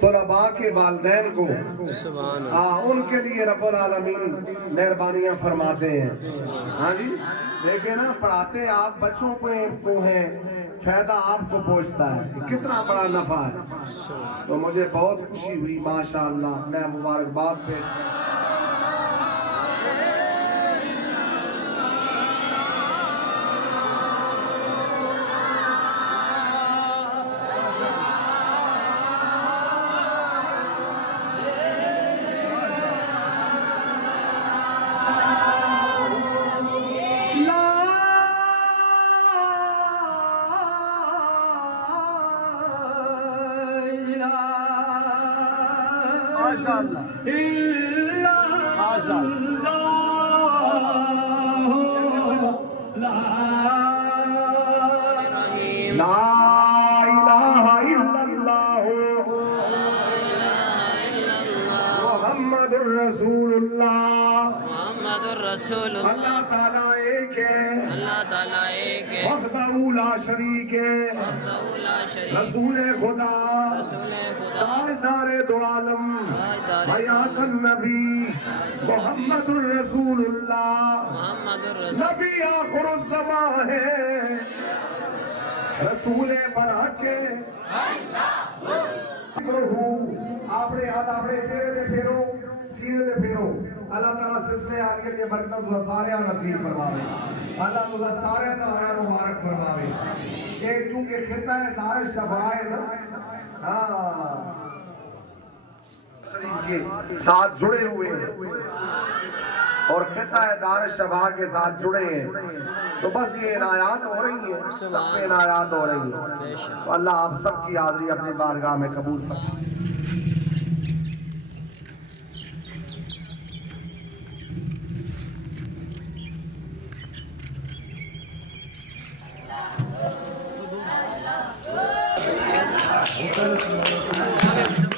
طلباء کے والدین کو ان کے لیے رب العالمین مہربانیاں فرماتے ہیں. ہاں جی دیکھیں نا پڑھاتے آپ بچوں کو ہیں فائدہ آپ کو پہنچتا ہے کتنا بڑا نفع ہے. تو مجھے بہت خوشی ہوئی ماشاءاللہ. میں مبارکباد پیش کرتا ہوں. ماشاءاللہ ماشاءاللہ. لا الہ الا اللہ محمد الرسول اللہ. اللہ تعالیٰ ایک ہے وحدہ لا شریک ہے رسول خدا تاجدار دو عالم حیات النبی محمد الرسول اللہ. نبی آخر الزمان ہے رسول برحق ہے. اپنے ہاتھ اپنے چہرے دے پھیرو سینے دے پھیرو. اللہ تعالیٰ سلسلے آگے یہ برکت سارے نصیب فرماوے. اللہ تعالیٰ سارے دا مبارک فرماوے. یہ چونکہ خطہ ہے دار شفاء ہے نا شریف کے ساتھ جڑے ہوئے ہیں اور خطہ دار شفاء کے ساتھ جڑے ہیں تو بس یہ عنایات ہو رہی ہیں سب میں عنایات ہو رہی ہیں. تو اللہ آپ سب کی حاضری اپنی بارگاہ میں قبول فرمائے. Thank you.